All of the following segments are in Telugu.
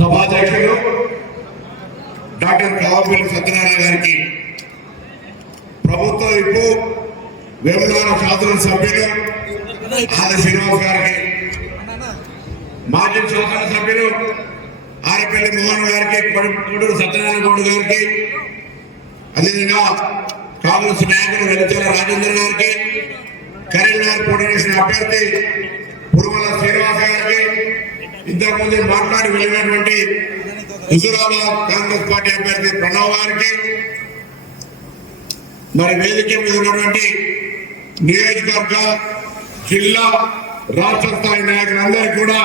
సభాధ్యక్షులు డాక్టర్ కావపల్లి సత్యనారాయణ గారికి, ప్రభుత్వ విప్పు వేములవాడ శాసనసభ్యులు ఆది శ్రీనివాస్ గారికి, మాజీ శాసనసభ్యులు ఆరపల్లి మోహన్ గారికి, కొడుకు సత్యనారాయణ గౌడ్ గారికి, అదేవిధంగా కాంగ్రెస్ నాయకులు వెలుచల రాజేందర్ గారికి, కరీంనగర్ పోటీ చేసిన అభ్యర్థి పురుమల శ్రీనివాస్ గారికి, ఇంతకుముందు మాట్లాడి వెళ్ళినటువంటి హుజూరాబాద్ కాంగ్రెస్ పార్టీ అభ్యర్థి ప్రణవ్ గారికి, మరి వేదిక మీద ఉన్నటువంటి నియోజకవర్గ జిల్లా రాష్ట్ర స్థాయి నాయకులందరికీ కూడా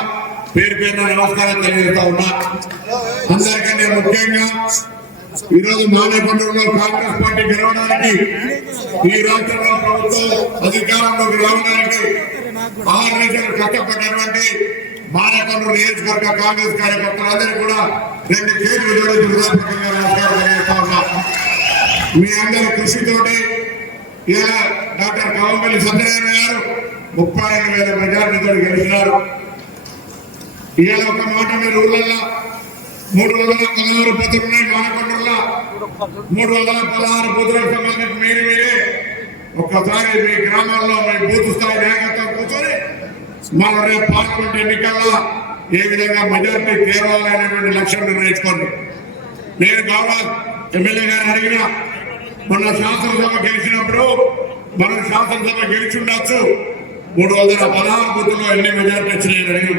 పేరు పేరున నమస్కారం తెలియజేస్తా ఉన్నా. అందరికంటే ముఖ్యంగా ఈరోజు మానేపల్లిలో కాంగ్రెస్ పార్టీ గెలవడానికి, ఈ రాష్ట్రంలో ప్రభుత్వం అధికారంలోకి రావడానికి ఆహ్వానించిన కష్టపడినటువంటి మానేపల్లి నియోజకవర్గ కాంగ్రెస్ కార్యకర్తలందరూ కూడా 2 చేతులు జోడించి హృదయపూర్వకంగా నమస్కారం తెలియజేస్తా ఉన్నా. మీ అందరి కృషితోటి ఇలా డాక్టర్ కావపల్లి సత్యనారాయణ గారు 32,000 మెజార్టీతో గెలిచినారు. ఇవాళ ఒక మాట మీరు ఊళ్ళల్లో 316 బూతులు ఉన్నాయి. మానకొండలో 316 బూతులకు సంబంధించి మీరే ఒక్కసారి మీ గ్రామాల్లో మీ బూత్ స్థాయి నాయకత్వం కూర్చొని మన రేపు పార్లమెంట్ ఎన్నికల్లో ఏ విధంగా మెజార్టీ తేవాలనేటువంటి లక్ష్యం నిర్ణయించుకోండి. నేను గౌరవ ఎమ్మెల్యే గారు అడిగిన మొన్న శాసనసభ గెలిచినప్పుడు మనం శాసనసభ గెలిచి ఉండొచ్చు 316 బూతుల్లో ఎన్ని మెజార్టీ వచ్చినాయి అడిగి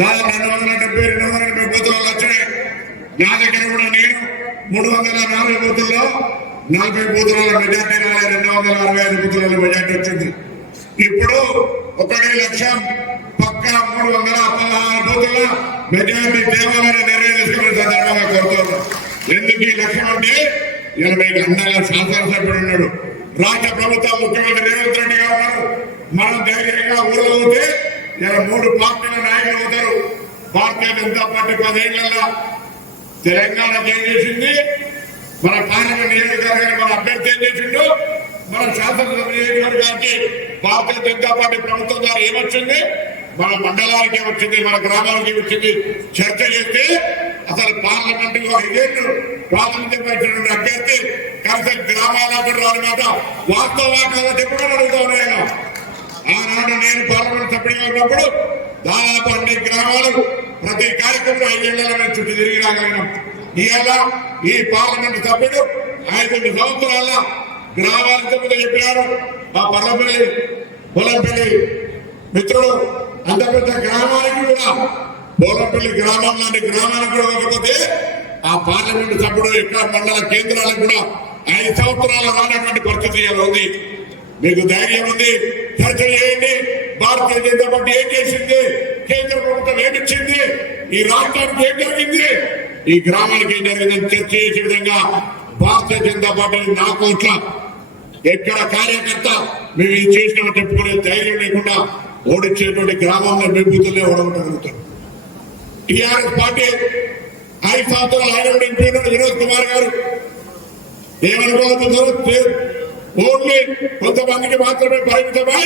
దాదాపు 270 బూతులలో వచ్చినాయి. నా దగ్గర కూడా నేను 340 బూతుల్లో 40 బూతుల మెజార్టీ రాలేదు, 265 బూతుల మెజార్టీ వచ్చింది. ఇప్పుడు 1 లక్షం పక్క 316 బూతుల మెజార్టీ తేవాలని నిర్ణయం తీసుకునే సందర్భంగా కోరుతున్నాను. ఎందుకు ఈ లక్ష్యం అంటే ఇలా మీకు అండగా శాసనసభ్యుడు ఉన్నాడు, రాష్ట్ర ప్రభుత్వం ముఖ్యమంత్రి రేవంత్ రెడ్డి గారు ఉన్నారు. మనం ధైర్యంగా ఊళ్ళో పోతే ఇలా 3 పార్టీల నాయకులు అవుతారు. భారతీయ జనతా పార్టీ 10 ఏళ్లలో తెలంగాణకు ఏం చేసింది, మన పార్లమెంట్ నియోజకవర్గానికి మన అభ్యర్థి ఏం చేసిండు, మన శాసనసభ నియోజకవర్గానికి భారతీయ జనతా పార్టీ ప్రభుత్వం ద్వారా ఏమొచ్చింది, మన మండలానికి ఏమొచ్చింది, మన గ్రామానికి వచ్చింది చర్చ చేస్తే అసలు పార్లమెంట్ 5 ఏళ్ళు ప్రాతినిధ్యం వహించినటువంటి అభ్యర్థి కలిసి గ్రామాలకు రానమాట వాస్తవంగా కదా చెప్పడం అడుగుతా ఉన్నాను. ఆనాడు నేను పార్లమెంట్ సభ్యుడిగా ఉన్నప్పుడు దాదాపు 2 గ్రామాలు ప్రతి కార్యక్రమం 5 ఏళ్లలో మేము చుట్టూ తిరిగి రాగలిగినాం. ఇవాళ ఈ పార్లమెంట్ సభ్యుడు 5 సంవత్సరాల గ్రామాలతో చెప్పినారు. మా పొలంపల్లి మిత్రుడు అంత పెద్ద గ్రామానికి కూడా పోలంపల్లి గ్రామం లాంటి గ్రామానికి కూడా కాకపోతే ఆ పార్లమెంట్ సభ్యుడు ఎక్కడ మండల కేంద్రాలకు కూడా 5 సంవత్సరాలు రానటువంటి పరిస్థితి ఉంది. మీకు ధైర్యం ఉంది, చర్చ చేయండి. భారతీయ జనతా పార్టీ ఏం చేసింది, కేంద్ర ప్రభుత్వం ఏమిచ్చింది, ఈ రాష్ట్రానికి ఏం జరిగింది, ఈ గ్రామానికి ఏం జరిగిందని చర్చ చేసే విధంగా భారతీయ జనతా పార్టీ నా కోట్ల ఎక్కడ కార్యకర్త మేము ఇది చేసినామని చెప్పుకునే ధైర్యం లేకుండా ఓడించేటువంటి గ్రామంలో మెరుగుతులే ఓడగొట్టగలుగుతాం. టీఆర్ఎస్ పార్టీ 5 సంవత్సరాలు ఆయన ఎంపీ వినోద్ కుమార్ గారు ఏమనుకోవచ్చు, ఓన్లీ కొంతమందికి మాత్రమే పరిమితమై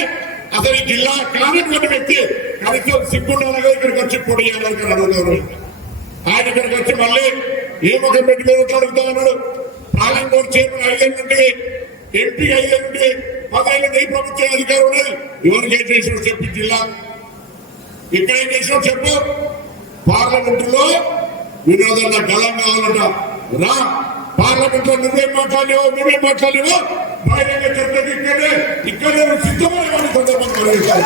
అసలు ఈ జిల్లా కానటువంటి వ్యక్తి కనీసం సిగ్గుండాలని ఇక్కడికి వచ్చి పోటీ చేయాలని అడుగుతారు. ఆయన ఇక్కడికి వచ్చి మళ్ళీ ఏ ముఖం పెట్టుకోవడం అడుగుతా ఉన్నాడు. పాలెంకోట్ చైర్మన్ 5 ఏళ్ళ నుండి ఎంపీ 5 ఏళ్ళ నుండి 10 ఏళ్ళ నుండి ప్రభుత్వ అధికారం ఉన్నది. ఎవరికి ఏం చేసినా చెప్పి జిల్లా ఇక్కడ ఏం చేసినా చెప్పు. పార్లమెంటులో వినోదంగా గలం కావాలంట రా, పార్లమెంట్ లో నువ్వేం మాట్లాడలేవు బహిరంగ చర్చకి ఇక్కడే సిద్ధమైన సందర్భం కలిగిస్తారు.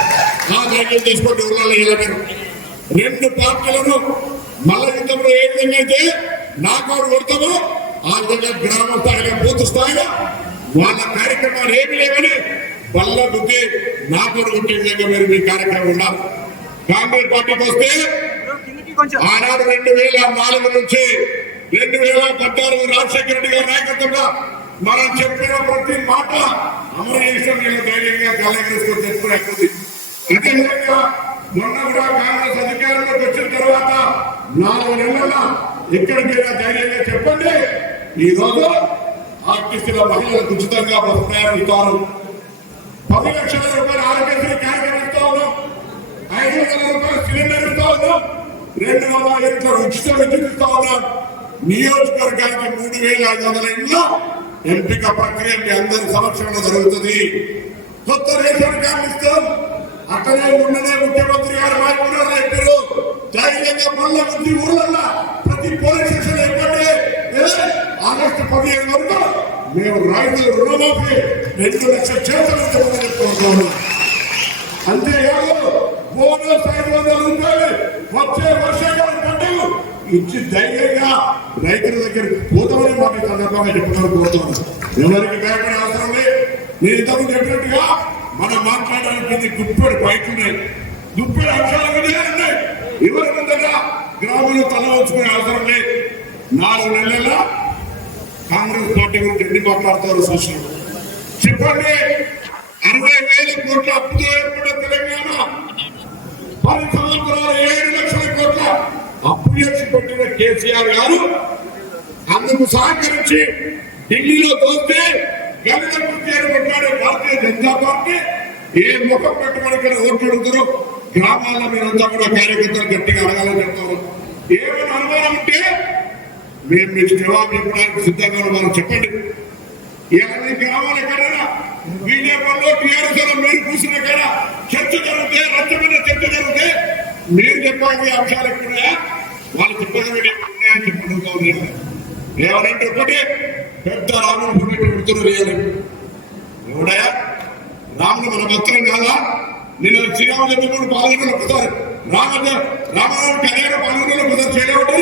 ఆ ధైర్యం తీసుకోండి. ఊళ్ళో 2 పార్టీలను మల్ల యుద్ధంలో ఏ విధంగా అయితే నాకౌట్ కొడతామో ఆ విధంగా గ్రామ స్థాయిలో బూత్ స్థాయిలో వాళ్ళ కార్యక్రమాలు ఏమి లేవని బల్ల బుద్ధి నాకౌట్ కొట్టే విధంగా మీరు మీ కార్యక్రమం ఉన్నారు. కాంగ్రెస్ పార్టీకి వస్తే ఆనాడు 2004 నుంచి 2016 రాజశేఖర రెడ్డి గారి నాయకత్వంలో మనం చెప్పిన ప్రతి మాట అమలు చేసిన ధైర్యంగా కాంగ్రెస్ చెప్పుకునేది. అదేవిధంగా మొన్న కూడా కాంగ్రెస్ అధికారంలోకి వచ్చిన తర్వాత 4 నెలల ఎక్కడికైనా ధైర్యంగా చెప్పండి. ఈ రోజు ఆర్టీసీల మహిళలకు ఉచితంగా బస్సు ప్రయాణం ఇస్తారు. 10 లక్షల రూపాయలు ఆరోగ్యశ్రీ కార్యక్రమం ఇస్తా ఉన్నాం. 500,000 రూపాయలు సిలిండర్ ఇస్తా ఉన్నాం. 200 యూనిట్ల ఉచిత విద్యుత్ ఇస్తా ఉన్నాం. నియోజకవర్గానికి 3500 ఇళ్ల ఎంపిక ప్రక్రియ మీ అందరి సమక్షంలో జరుగుతుంది. కొత్త రేషన్ కార్డు ఇస్తాం. అక్కడే ఉండనే ముఖ్యమంత్రి గారు మాట్లాడారు చెప్పారు. ధైర్యంగా మళ్ళా ప్రతి ఊళ్ళల్లో ప్రతి పోలీస్ స్టేషన్ ఎక్కడే ఆగస్టు 15 వరకు మేము రైతుల రుణమాఫీ 2 లక్షల చేతులు చెప్పుకుంటాము. అంతేకాదు బోనస్ 500 రూపాయలు వచ్చే వర్షాకాలం పంటలు ఇచ్చి ధైర్యంగా రైతుల దగ్గరికి పోతామని మాకు సందర్భంగా చెప్పుకోవడం కోరుతున్నాను. ఎవరికి భయపడే అవసరం లేదు. నేను ఇంతకు చెప్పినట్టుగా మనం మాట్లాడడానికి గుప్పెడు బయట ఉన్నాయి, గుప్పెడు అంశాలు ఉన్నాయి. ఎవరి ముందగా గ్రామంలో తల వచ్చుకునే అవసరం లేదు. 4 నెలల కాంగ్రెస్ పార్టీ గురించి ఎన్ని మాట్లాడతారో చూసినాం. చెప్పండి, 60,000 కోట్ల అప్పుతో ఏర్పడిన తెలంగాణ 10 సంవత్సరాలు 7 లక్షల కోట్ల అప్పు చేసి పెట్టిన కేసీఆర్ గారు అందుకు సహకరించి ఢిల్లీలో తోస్తే గణిత కొట్లాడే భారతీయ జనతా పార్టీ ఏ ముఖం పెట్టుబడి ఓట్లు అడుగుతారు. గ్రామాల్లో మీరంతా కూడా కార్యకర్తలు గట్టిగా అడగాలని చెప్తారు. ఏమైనా అనుమానం ఉంటే మేము మీకు జవాబు చెప్పడానికి సిద్ధంగా ఉన్నామని చెప్పండి. ఇవన్నీ గ్రామాల ఎక్కడైనా బీజేపీలో టీఆర్ఎస్ మీరు కూర్చున్న కాడ చర్చ జరిగితే రచ్చమైన చర్చ జరిగితే మీరు చెప్పాలి అంశాలు ఎక్కున్నాయా వాళ్ళు చెప్పగలిగే ఉన్నాయని చెప్పుకుంటూ ఉన్నారు. ఏమనంటే ఒకటి పెద్ద రాముడు పెడుతున్నారు. ఎవడయా రాముడు మన భక్తులు కాదా? నిన్న శ్రీరామచంద్రుడు పాల్గొనలు ఒకసారి రామరావు కళ్యాణ పాల్గొనలు ఒకసారి చేయలేమంటే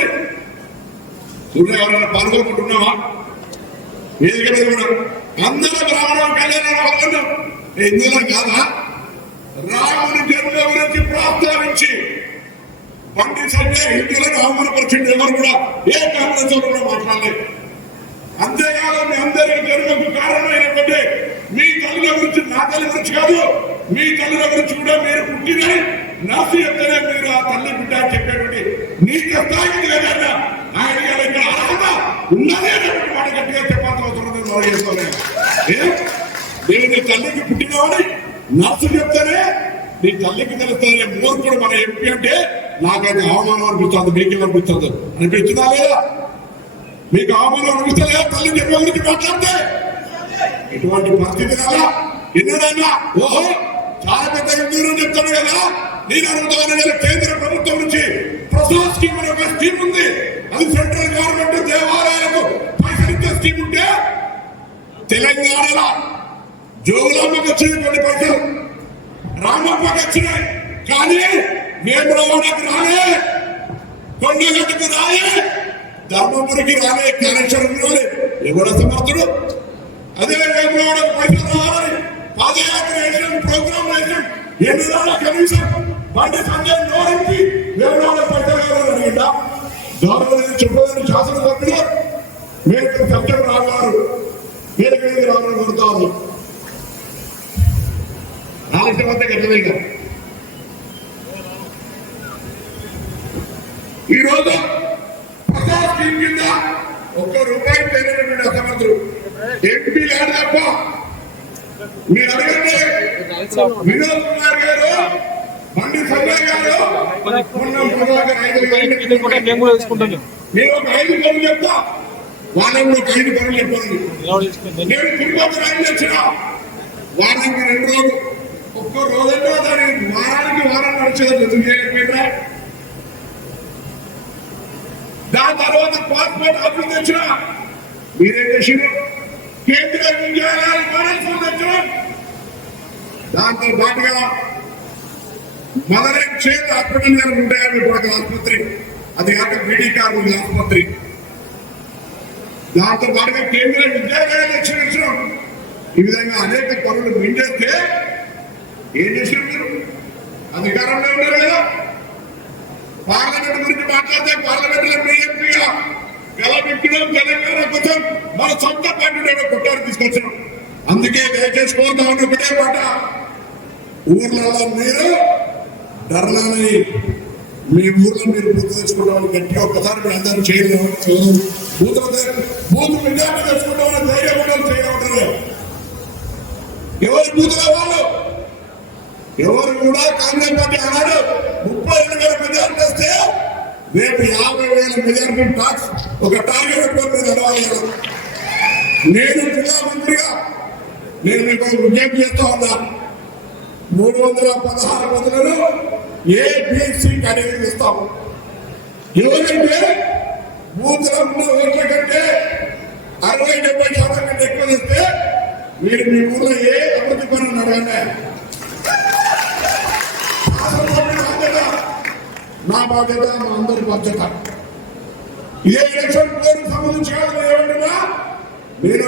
చూడ ఎవరైనా పాల్గొనుకుంటున్నావా? వేదిక మీద కూడా అందరూ రామరావు కళ్యాణ పాల్గొన్నాం. ఇందులో కాదా? రాముని జన్మ గురించి ప్రస్తావించి బండి సంజయ్ హిందువులను అవమానపరిచింది ఎవరు కూడా ఏ కాంగ్రెస్ కూడా మాట్లాడలేదు. అంతేకాదు మీ అందరికీ జన్మకు కారణమైనటువంటి మీ తల్లుల గురించి నా తల్లి గురించి కాదు, మీ తల్లుల గురించి కూడా మీరు పుట్టిన నర్సు చెప్తేనే మీరు ఆ తల్లి బిడ్డ చెప్పేటువంటి నీకు స్థాయి కదా ఆయన ఇక్కడ అర్హత ఉన్నదే మాట గట్టిగా చెప్పాల్సిన అవసరం మనం చేసుకోలేదు. నేను నీ తల్లికి పుట్టినవాడి నర్సు చెప్తేనే నీ తల్లికి తెలుస్తుంది. మూర్ఖుడు మన ఎంపీ అంటే నాకైతే అవమానం అనిపిస్తుంది, మీకు అనిపిస్తుంది. అనిపించిందా లేదా? మీకు అవమానం అనిపిస్తలేదా? తల్లి జన్మ గురించి మాట్లాడితే ఇటువంటి పరిస్థితి కదా. ఎన్నడైనా ఓహో చాలా పెద్ద హిందువులు చెప్తాను కదా. నేను అడుగుతాను, కేంద్ర ప్రభుత్వం నుంచి ప్రసాద్ స్కీమ్ అనే ఒక స్కీమ్ ఉంది. అది సెంట్రల్ గవర్నమెంట్ దేవాలయాలకు పైసలు ఇచ్చే స్కీమ్ ఉంటే తెలంగాణలో జోగులాంబకి వచ్చింది కొన్ని పైసలు, రామప్పకి వచ్చినాయి. కానీ వేములవాడకి రాలే, కొండగట్టుకు రాలే, ధర్మపురికి రాలే, కనెక్షన్ రాలే. ఎవరు సమర్థుడు? అదే వేములవాడకు పైసలు రావాలి. పాదయాత్ర వేసిన ప్రోగ్రామ్ వేసిన ఎన్ని రాళ్ళ కనీసం బండి సంజయ్ నోరికి వేములవాడ పైసలు అడిగిందా? గవర్నమెంట్ చెప్పదని శాసనసభ్యులు మీరు సత్యం రాగారు వేదిక మీద రావాలని కోరుతా ఉన్నాం. ఆలస్యమంతా గట్టలేక ఈరోజు ప్రసాద్ స్కీమ్ కింద ₹1 పేరు అసమర్థులు ఎంపీ లేడు తప్ప. మీరు అడగండి, వినోద్ కుమార్ గారు, బండి సంజయ్ గారు మీరు ఒక 5 పనులు చెప్తా, వాళ్ళని ఒక 5 పనులు చెప్పండి. నేను తిరుపతి రైలు వచ్చిన వారానికి 2 రోజులు, ఒక్క రోజంలో దాని వారం నడిచేది ఎందుకు చేయకపోయినా. దాని తర్వాత పాస్పోర్ట్ ఆఫీస్ తెచ్చిన మీరేం చేసిన కేంద్ర విద్యాలయాలు తెచ్చిన. దాంతో పాటుగా మదర్ అండ్ చైల్డ్ హాస్పిటల్ గారు 150 పడకల ఆసుపత్రి, అది కాక బీడీ కార్మికుల ఆసుపత్రి. దాంతో పాటుగా కేంద్ర విద్యాలయాలు తెచ్చిన. ఈ విధంగా అనేక పనులు మించేస్తే ఏం చేశారు మీరు? అధికారంలో ఉన్నారు కదా. పార్లమెంట్ గురించి మాట్లాడితే పార్లమెంట్ లో ఎంపీగా గెలబెట్టడం తెలంగాణ కోసం మన సొంత పార్టీ కొట్టారు తీసుకొచ్చాం. అందుకే దయచేసి కోరుతా ఉన్న ఒకటే మాట, ఊర్లలో మీరు ధర్నాన్ని మీ ఊర్లో మీరు పూర్తి తెచ్చుకోవడానికి గట్టిగా ఒక్కసారి మీరు అందరూ చేయలేము. బూత్ విద్యార్థి తెచ్చుకుంటామని ధైర్యం కూడా చేయమంటారు. ఎవరు బూతుల వాళ్ళు? ఎవరు కూడా కాంగ్రెస్ పార్టీ అన్నాడు 32,000 మెజార్టీ వస్తే రేపు 50,000 మెజారిటీ టాక్స్ ఒక టార్గెట్ పెట్టుకొని నడవాలి. నేను జిల్లా మంత్రిగా నేను మీకు విజ్ఞప్తి చేస్తా ఉన్నా, 316 మందులను ఏబిసి కేటగిరీ ఇస్తాము. ఎవరంటే బూత్లో ఉన్న ఓట్ల కంటే 60-70% కంటే ఎక్కువ ఇస్తే మీరు మీ ఊళ్ళో ఏ అభివృద్ధి పనులు అడగండి. నా బాధ్యత, మా అందరి బాధ్యత. ఇదే ఎలక్షన్ కోర్టు సంబంధించి ఏమంటున్నా, నేను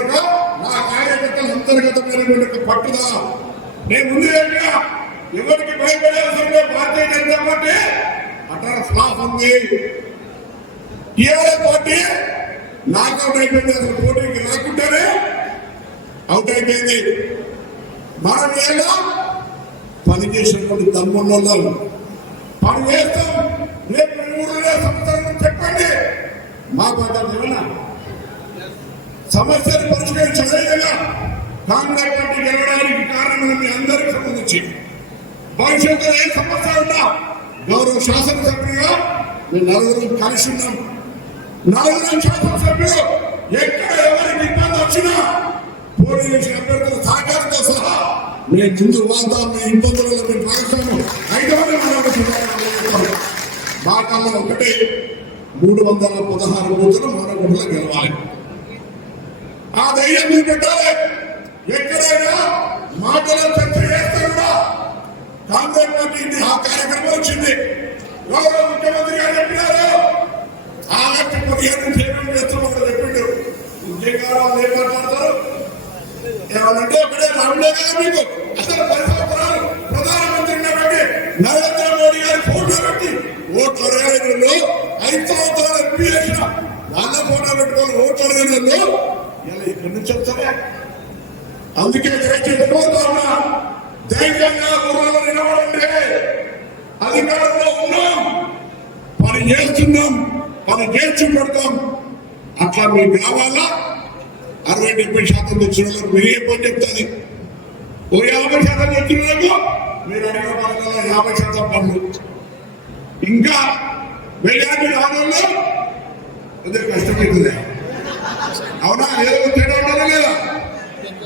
నా కార్యకర్తల అంతర్గతమైనటువంటి పట్టుదల. నేను ముందు చెప్పినా ఎవరికి భయపడాల్సిందే భారతీయ జనతా పార్టీ అక్కడ ఫ్లాప్ ఉంది. టీఆర్ఎస్ పార్టీ నాకౌట్ అయిపోయింది, అసలు పోటీకి రాకుండానే అవుట్ అయిపోయింది. మనం ఏదో పని చేసినటువంటి దమ్ముల్లో పని చేస్తాం. రేపు 3 సంవత్సరాలు చెప్పండి, మా బాధ్యత ఏమన్నా సమస్యలు పరిష్కరించలేదా? కాంగ్రెస్ పార్టీ గెలవడానికి కారణం మీ అందరికీ సంబంధించి భవిష్యత్తులో ఏ సమస్య ఉన్నా గౌరవ శాసనసభ్యులుగా మేము నలుగురు కలిసి ఉన్నాం. 4 శాసనసభ్యులు ఎక్కడ ఎవరికి ఇబ్బంది వచ్చినా పోటీ చేసిన అభ్యర్థుల సహకారంతో సహా మేము ముందు వాళ్తాం. మీ ఇబ్బందులలో మేము భాగస్వాము 5 మా కళ్ళ ఒకటే 316 బూతులు మానవుల్లో గెలవాలి. ఆ ధైర్యం మీరు పెట్టాలి. ఎక్కడైనా మాటలో చర్చ చేస్తే కూడా కాంగ్రెస్ పార్టీ ఆ కార్యక్రమం వచ్చింది. గౌరవ ముఖ్యమంత్రి గారు చెప్పినారు, ఆగస్టు 15 పేమెంట్ చేస్తామని చెప్పిండు. ఉద్యోగాలు వాళ్ళు ఏం మాట్లాడతారు ఏమనంటే ఒకటే రావులే కదా మీకు అసలు 10 సంవత్సరాలు ప్రధానమంత్రి ఉన్నటువంటి నరేంద్ర మోడీ గారి ఫోటో పెట్టి ఓట్లు అడగలేదు. 5 సంవత్సరాలు ఎంపీ చేసిన వాళ్ళ ఫోటో పెట్టుకొని ఓట్లు అడగలేదు. ఇలా ఇక్కడి నుంచి వస్తారే. అందుకే దయచేసి కోరుతా ఉన్నా, ధైర్యంగా ఊళ్ళో నిలబడండి. అధికారంలో ఉన్నాం, పని చేస్తున్నాం, పని చేర్చి పెడతాం. అట్లా మీకు కావాలా 60-70% తెచ్చిన వాళ్ళకి మీరు ఏ పని చెప్తుంది. ఓ 50% తెచ్చిన వాళ్ళకు మీరు అడిగిన పనులలో 50% పనులు. ఇంకా మెజారిటీ రావడంలో కొద్దిగా కష్టమవుతుంది. అవునా? ఏదో తేడా ఉండాలా లేదా?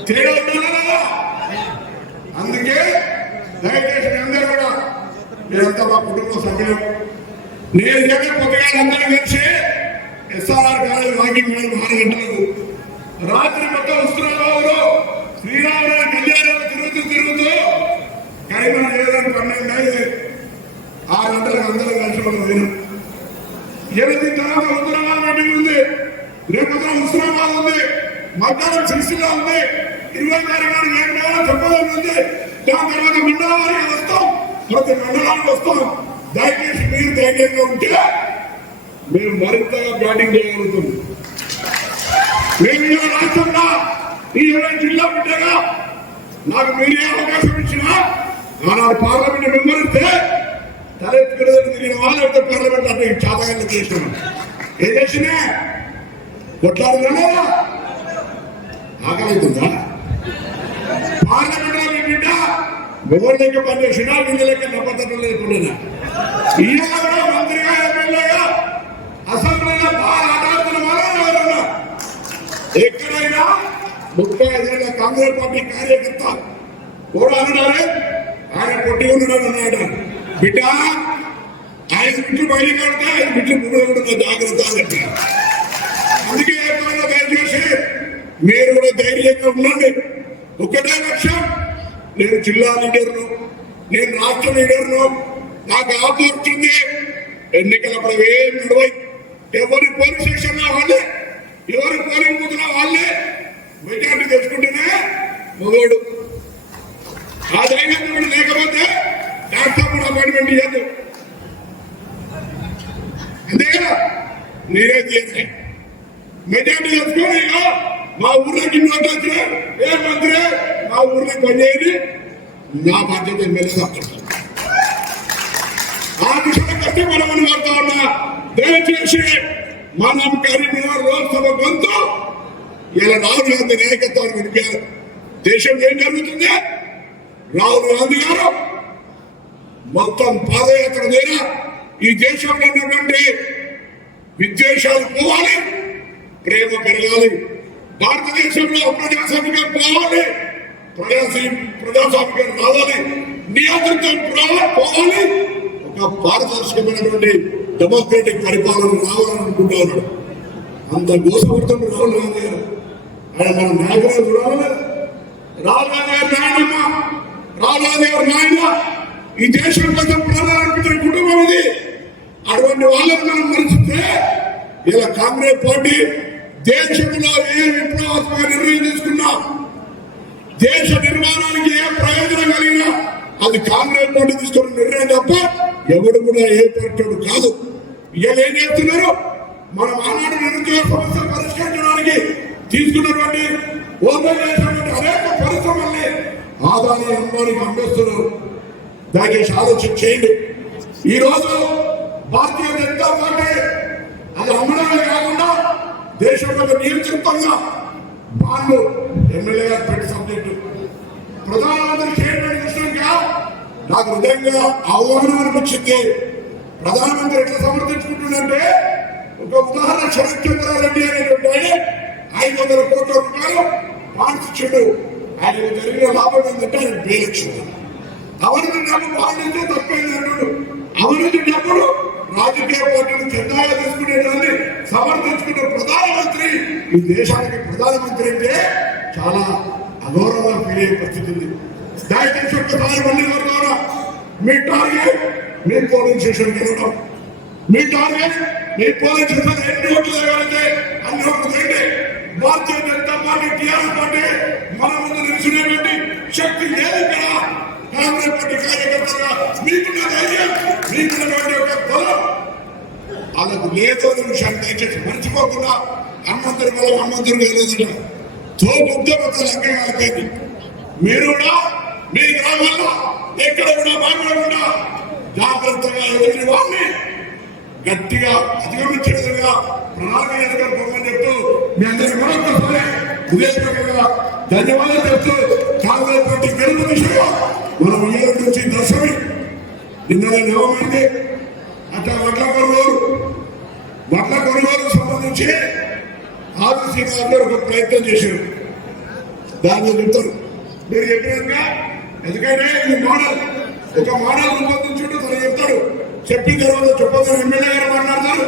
తేడా ఉండాలా లేదా? అందుకే దయచేసి అందరూ కూడా మీరంతా మా కుటుంబ సభ్యులు. నేను జగన్ కొద్దిగా అందరూ కలిసి SRR కాలేజ్ వాకింగ్ మేడం 6 గంటలకు రాత్రి మొత్తం ఉస్మానాబాద్లో శ్రీరామరావు కళ్యాణాలు తిరుగుతూ కరీంనగర్ ఏదైనా 12 6 గంటలకు అందరూ కలిసి మనం పోయినాం. 8 తర్వాత హుజూరాబాద్ మీటింగ్ ఉంది, రేపు ఉస్మానాబాద్ ఉంది, మధ్యాహ్నం సిరిసిల్ల ఉంది, 20 తారీఖు ఏం కావాలో చెప్పాలని ఉంది. దాని తర్వాత మండలానికి వస్తాం, ప్రతి మండలానికి వస్తాం. దయచేసి మీరు ధైర్యంగా ఉంటే మేము మరింతగా బ్యాటింగ్ చేయగలుగుతాం. మేము రాష్ట్రంలో ఈ జిల్లా బిడ్డగా నాకు మీరే అవకాశం ఇచ్చినా ఆనాడు పార్లమెంట్ మెంబర్ ఇస్తే తలెత్తుకుని తిరిగిన వాళ్ళంటే పార్లమెంట్ అంటే చాతగాళ్ళు చేసినాం. ఏం చేసినా కొట్లాడుతున్నా ఆకలితుందా? పార్లమెంట్ లో బిడ్డ ఎవరి లెక్క పనిచేసినా వీళ్ళ లెక్క నమ్మకం లేకుండా ఈయన మంత్రిగా ఎమ్మెల్యేగా అసెంబ్లీలో బాగా ఆటాడుతున్న వాళ్ళు ఎవరన్నా ఎక్కడైనా 35 ఏళ్ళ కాంగ్రెస్ పార్టీ కార్యకర్త కూడా అన్నారే ఆయన కొట్టి ఉన్నాడు అన్నాడు. బిడ్డ 5 బిట్లు బయట కడితే 5 బిట్లు ముందు జాగ్రత్త అని. అందుకే దయచేసి మీరు కూడా ధైర్యంగా ఉండండి. ఒకటే లక్ష్యం, నేను జిల్లా లీడర్ను, నేను రాష్ట్ర లీడర్ను, నాకు ఆఫర్ వచ్చింది. ఎన్నికలప్పుడు ఏం నడవై, ఎవరి పోలీస్ స్టేషన్ వాళ్ళే, ఎవరి పోలింగ్ బూత్ వాళ్ళే మెజార్టీ తెచ్చుకుంటేనే మొదోడు. ఆ ధైర్యం కూడా లేకపోతే డాక్టర్ కూడా అపాయింట్మెంట్ ఇవ్వద్దు. అంతే కదా, నేనే చేయాలి. మెజార్టీ తెచ్చుకొని మా ఊర్లోకి నోట్ వచ్చిన ఏ మంత్రి మా ఊర్లో పనిచేయండి, నా బాధ్యత ఎమ్మెల్యే. ఆ దిశలో కష్టపడమని వాడుతా ఉన్నా. దయచేసి మనం కరీంనగర్ లోక్సభ గొంతు ఇలా రాహుల్ గాంధీ నాయకత్వాన్ని వినిపారు. దేశం ఏం జరుగుతుంది? రాహుల్ గాంధీ గారు మొత్తం పాదయాత్ర ద్వారా ఈ దేశంలో ఉన్నటువంటి విద్వేషాలు పోవాలి, ప్రేమ పెరగాలి. భారతదేశంలో ప్రజాస్వామ్యం పోవాలి, ప్రజాస్వామ్యం రావాలి, నియంత్రితం పోవాలి, ఒక పారదర్శకమైనటువంటి డెమోక్రటిక్ పరిపాలన రావాలని అనుకుంటా ఉన్నాడు. అంత గోసపడుతున్న రాహుల్ గాంధీ గారు ఆయన మన నాయకులు చూడాలి. రాహుల్ గాంధీ గారి నాయనమ్మ, రాహుల్ గాంధీ గారి నాయన ఈ దేశం కోసం ప్రాధాన్యత కుటుంబం ఇది. అటువంటి వాళ్ళని మనం మరిచితే ఇలా కాంగ్రెస్ పార్టీ దేశంలో ఏ విప్లవాత్మక నిర్ణయం తీసుకున్నా, దేశ నిర్మాణానికి ఏ ప్రయోజనం కలిగినా అది కాంగ్రెస్ పార్టీ తీసుకున్న నిర్ణయం తప్ప ఎవడు కూడా ఏ పార్టీ కాదు. ఇవాళ ఏం చేస్తున్నారు? మనం ఆనాడు నిరుద్యోగ సమస్యలు పరిష్కరించడానికి తీసుకున్నటువంటి ఓపెన్ చేసినటువంటి అనేక పరిశ్రమల్ని ఆదాని అంబానికి అమ్మేస్తున్నారు. దయచేసి ఆలోచన చేయండి. ఈ రోజు భారతీయ జనతా పార్టీ అది అమ్మడమే కాకుండా దేశంలో నియంత్రితంగా వాళ్ళు ఎమ్మెల్యే గారు పెట్టి సబ్జెక్టు ప్రధానమంత్రి స్టేట్మెంట్ చూసినాక నాకు హృదయంగా అవమానం అనిపించింది. ప్రధానమంత్రి ఎట్లా సమర్థించుకుంటుందంటే, ఒక ఉదాహరణ శరత్ చంద్రారెడ్డి అనేటువంటి ఆయన 500 కోట్ల రూపాయలు బాండ్స్ ఇచ్చాడు. ఆయనకు జరిగిన లాభం ఏంటంటే ఆయన బెయిల్ ఇచ్చింది. అవినీతి డబ్బు బాండ్ తప్పైంది అన్నాడు. అవినీతి డబ్బులు రాజకీయ పార్టీలు చందాగా తీసుకునే దాన్ని సమర్థించుకున్న ప్రధానమంత్రి ఈ దేశానికి ప్రధానమంత్రి అంటే చాలా అగౌరవంగా ఫీల్ అయ్యే పరిస్థితి ఉంది. దయచేసి ఒక్కసారి మళ్ళీ ద్వారా మీ టార్గెట్ మీ పోలింగ్ స్టేషన్ గెలవడం, మీ టార్గెట్ మీ పోలింగ్ స్టేషన్ ఎన్ని ఓట్లు తేగలిగితే అన్ని ఓట్లు తేండి. Bharatiya Janata party TRS party మన ముందు నిలిచినటువంటి శక్తి లేదు. ఇక్కడ కాంగ్రెస్ పార్టీ కార్యకర్తగా మీకున్న ధైర్యం, మీకున్నటువంటి ఒక బలం వాళ్ళకు లేదు అనే విషయాన్ని దయచేసి మర్చిపోకుండా హనుమంతుడి బలం హనుమంతుడిగా లేదట తోపుద్యోగం లెక్క కలిపేది. మీరు కూడా మీ గ్రామాల్లో ఎక్కడ కూడా బాగుండకుండా జాగ్రత్తగా ఎదుటి వాళ్ళని గట్టిగా అధిగమించే విధంగా ప్రణాళిక చేసుకోమని చెప్తూ మీ అందరికీ మరొకసారి హృదయపూర్వకంగా ధన్యవాదాలు చెప్తూ కాంగ్రెస్ పార్టీ గెలుపు విషయంలో మనం ఈ నుంచి దశమి నిన్న ఏమైంది అట్లా వడ్ల కొనుగోలు సంబంధించి ఆర్టీసీ గారు ఒక ప్రయత్నం చేశారు. దానిలో చెప్తారు మీరు చెప్పినాక, ఎందుకంటే ఇది మోడల్, ఒక మోడల్ రూపొందించుంటూ తను చెప్తాడు. చెప్పిన తర్వాత చెప్పదని ఎమ్మెల్యే గారు మాట్లాడతారు.